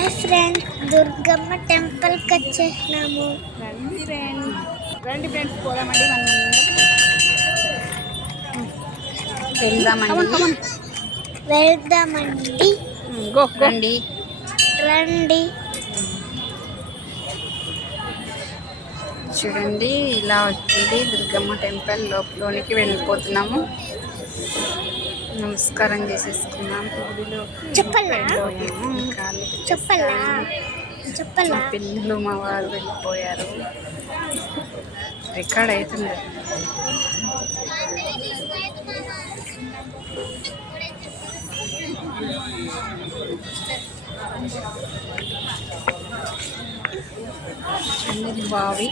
Hi friends, Durgamma టెంపుల్కి వచ్చేసినాము. రండి ఫ్రెండ్స్ పోదామండి. వెళ్దామండి. రండి రండి. చూడండి, ఇలా వచ్చింది దుర్గమ్మ టెంపుల్. లోపలికి వెళ్ళిపోతున్నాము. నమస్కారం చేసేసుకున్నాం. చెప్పలా పిల్లలు మా వారు వెళ్ళిపోయారు. రికార్డ్ అవుతుంది. చూడండి, బావి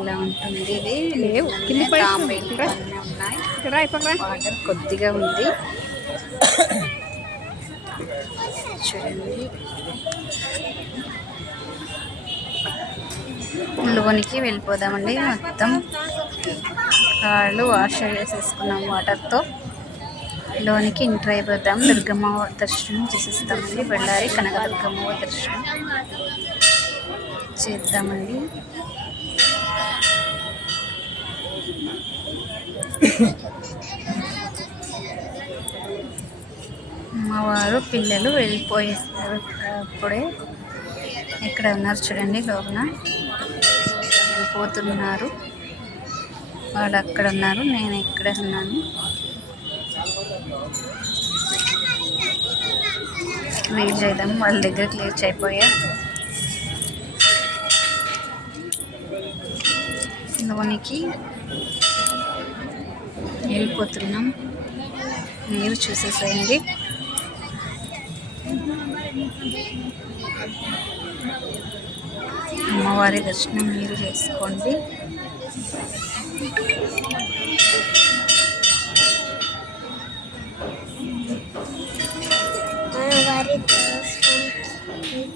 ఇలా ఉంటుంది. ఇది లేవు తాంబేలు అన్నీ ఉన్నాయి. వాటర్ కొద్దిగా ఉంది. చూడండి, లోనికి వెళ్ళిపోదామండి. మొత్తం కాళ్ళు వాష్ చేసేసుకున్నాం వాటర్తో. లోనికి ఎంటర్ అయిపోతాం. దుర్గమ్మ దర్శనం చేసేస్తామండి. బళ్ళారి కనకదుర్గమ్మ దర్శనం చేద్దామండి. అమ్మవారు పిల్లలు వెళ్ళిపోయేస్తారు. అప్పుడే ఇక్కడ ఉన్నారు చూడండి, లోపల వెళ్ళిపోతున్నారు. వాళ్ళు అక్కడ ఉన్నారు, నేను ఇక్కడ ఉన్నాను. క్లియర్ చేద్దాం. వాళ్ళ దగ్గర క్లియర్ అయిపోయా. లోనికి వెళ్ళిపోతున్నాం. మీరు చూసేసేయండి. అమ్మవారి దర్శనం మీరు చేసుకోండి. అమ్మవారి దర్శనం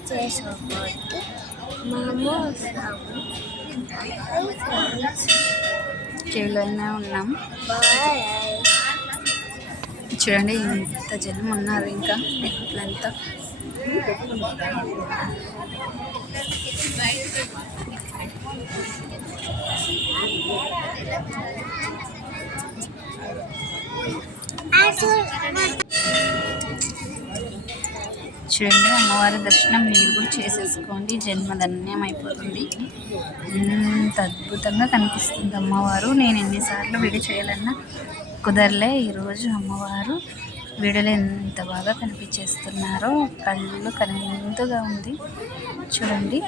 చేసుకోండి. క్యూలోనే ఉన్నాం. చూడండి, ఇంత జనం ఉన్నారు. ఇంకా ఇట్లంతా చూడండి, అమ్మవారి దర్శనం మీరు కూడా చేసేసుకోండి. జన్మధన్యం అయిపోతుంది. ఎంత అద్భుతంగా కనిపిస్తుంది అమ్మవారు. నేను ఎన్నిసార్లు వీడియో చేయాలన్నా కుదరలే. ఈరోజు అమ్మవారు వీడియోలో ఎంత బాగా కనిపించేస్తున్నారో. కళ్ళు కనువిందుగా ఉంది. చూడండి,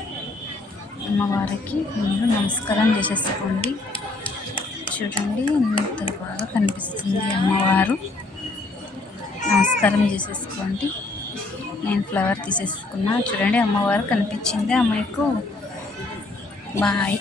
అమ్మవారికి మీరు నమస్కారం చేసేసుకోండి. చూడండి, ఎంత బాగా కనిపిస్తుంది అమ్మవారు. నమస్కారం చేసేసుకోండి. నేను ఫ్లవర్ తీసేసుకున్నా. చూడండి, అమ్మవారు కనిపించింది. అమ్మాయికు బాయ్.